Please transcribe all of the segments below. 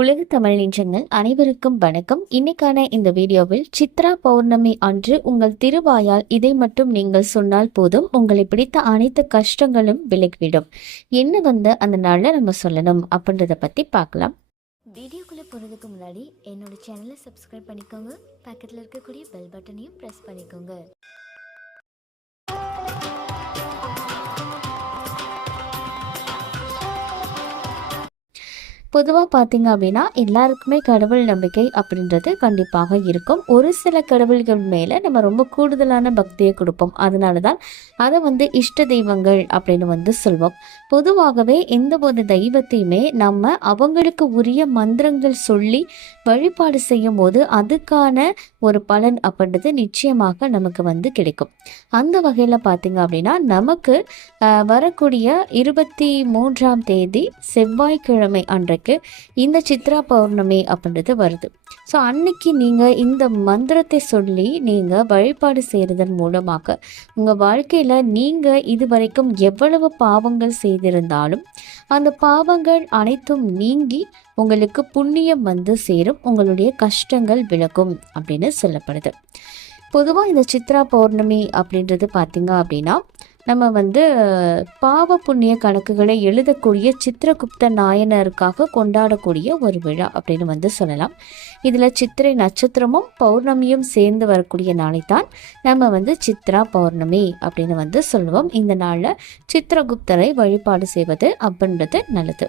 உலக தமிழ் நெஞ்சங்கள் அனைவருக்கும் வணக்கம். இன்னைக்கான இந்த வீடியோவில் சித்ரா பௌர்ணமி அன்று உங்கள் திருவாயால் இதை மட்டும் நீங்கள் சொன்னால் போதும் உங்களை பிடித்த அனைத்து கஷ்டங்களும் விலகிவிடும். என்ன வந்து அந்த நாளில் நம்ம சொல்லணும் அப்படின்றத பற்றி பார்க்கலாம். வீடியோக்குள்ளே போகிறதுக்கு முன்னாடி என்னோட சேனலை சப்ஸ்கிரைப் பண்ணிக்கோங்க. பக்கத்தில் இருக்கக்கூடிய பெல் பட்டனையும் ப்ரெஸ் பண்ணிக்கோங்க. பொதுவாக பார்த்தீங்க அப்படின்னா எல்லாருக்குமே கடவுள் நம்பிக்கை அப்படின்றது கண்டிப்பாக இருக்கும். ஒரு சில கடவுள்கள் மேலே நம்ம ரொம்ப கூடுதலான பக்தியை கொடுப்போம். அதனால தான் அதை வந்து இஷ்ட தெய்வங்கள் அப்படின்னு வந்து சொல்வோம். பொதுவாகவே எந்த ஒரு தெய்வத்தையுமே நம்ம அவங்களுக்கு உரிய மந்திரங்கள் சொல்லி வழிபாடு செய்யும் போது அதுக்கான ஒரு பலன் அப்படின்றது நிச்சயமாக நமக்கு வந்து கிடைக்கும். அந்த வகையில் பார்த்தீங்க அப்படின்னா நமக்கு வரக்கூடிய இருபத்தி மூன்றாம் தேதி செவ்வாய்க்கிழமை அன்றைக்கு இந்த சித்ரா பௌர்ணமி அப்படின்றது வருது. ஸோ அன்னைக்கு நீங்கள் இந்த மந்திரத்தை சொல்லி நீங்கள் வழிபாடு செய்கிறதன் மூலமாக உங்கள் வாழ்க்கையில் நீங்கள் இது வரைக்கும் எவ்வளவு பாவங்கள் செய்திருந்தாலும் அந்த பாவங்கள் அனைத்தும் நீங்கி உங்களுக்கு புண்ணியம் வந்து சேரும். உங்களுடைய கஷ்டங்கள் விலகும் அப்படின்னு சொல்லப்படுது. பொதுவாக இந்த சித்ரா பௌர்ணமி அப்படின்றது பார்த்தீங்க அப்படின்னா நம்ம வந்து பாவ புண்ணிய கணக்குகளை எழுதக்கூடிய சித்திரகுப்த நாயனருக்காக கொண்டாடக்கூடிய ஒரு விழா அப்படின்னு வந்து சொல்லலாம். இதில் சித்திரை நட்சத்திரமும் பௌர்ணமியும் சேர்ந்து வரக்கூடிய நாளை தான் நம்ம வந்து சித்ரா பௌர்ணமி அப்படின்னு வந்து சொல்லுவோம். இந்த நாளில் சித்திரகுப்தரை வழிபாடு செய்வது அப்படின்றது நல்லது.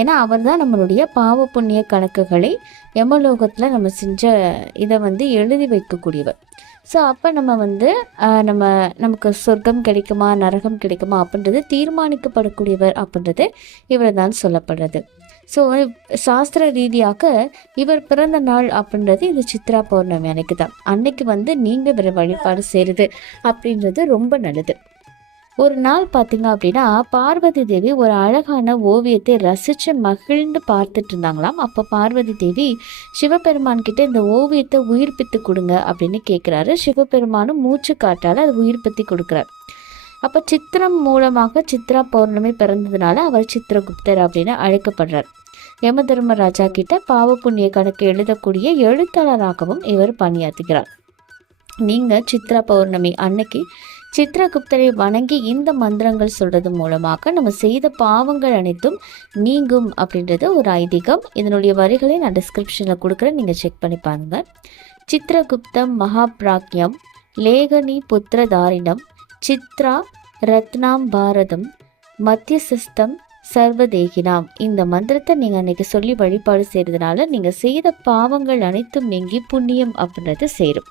ஏன்னா அவர் தான் நம்மளுடைய பாவ புண்ணிய கணக்குகளை யமலோகத்தில் நம்ம செஞ்ச இதை வந்து எழுதி வைக்கக்கூடியவர். ஸோ அப்போ நம்ம வந்து நம்ம நமக்கு சொர்க்கம் கிடைக்குமா நரகம் கிடைக்குமா அப்படின்றது தீர்மானிக்கப்படக்கூடியவர் அப்படின்றது இவர் தான் சொல்லப்படுறது. ஸோ சாஸ்திர ரீதியாக இவர் பிறந்த நாள் அப்படின்றது இந்த சித்ரா பௌர்ணமி அன்னைக்கு தான் அன்னைக்கு வந்து நீங்கள் இவரை வழிபாடு செய்கிறது அப்படின்றது ரொம்ப நல்லது. ஒரு நாள் பார்த்தீங்க அப்படின்னா பார்வதி தேவி ஒரு அழகான ஓவியத்தை ரசித்து மகிழ்ந்து பார்த்துட்டு இருந்தாங்களாம். அப்போ பார்வதி தேவி சிவபெருமான் கிட்ட இந்த ஓவியத்தை உயிர்ப்பித்து கொடுங்க அப்படின்னு கேட்குறாரு சிவபெருமானும் மூச்சு காட்டால் அதை உயிர்ப்பித்து கொடுக்குறார். அப்போ சித்திரம் மூலமாக சித்ரா பௌர்ணமி பிறந்ததுனால அவர் சித்திரகுப்தர் அப்படின்னு அழைக்கப்படுறார். யம தர்மராஜா கிட்ட பாவ புண்ணிய கணக்கு எழுதக்கூடிய எழுத்தாளராகவும் இவர் பணியாற்றுகிறார். நீங்கள் சித்ரா பௌர்ணமி அன்னைக்கு சித்ரகுப்தரை வணங்கி இந்த மந்திரங்கள் சொல்றது மூலமாக நம்ம செய்த பாவங்கள் அனைத்தும் நீங்கும் அப்படின்றது ஒரு ஐதீகம். இதனுடைய வரிகளை நான் டிஸ்கிரிப்ஷனில் கொடுக்குறேன். நீங்கள் செக் பண்ணி பாருங்க. சித்ரகுப்தம் மகாபிராக்யம் லேகனி புத்திரதாரிணம் சித்ரா ரத்னாம் பாரதம் மத்தியசிஸ்தம் சர்வதேகினாம். இந்த மந்திரத்தை நீங்கள் அன்னைக்கு சொல்லி வழிபாடு செய்கிறதுனால நீங்கள் செய்த பாவங்கள் அனைத்தும் நீங்கி புண்ணியம் அப்படின்றது சேரும்.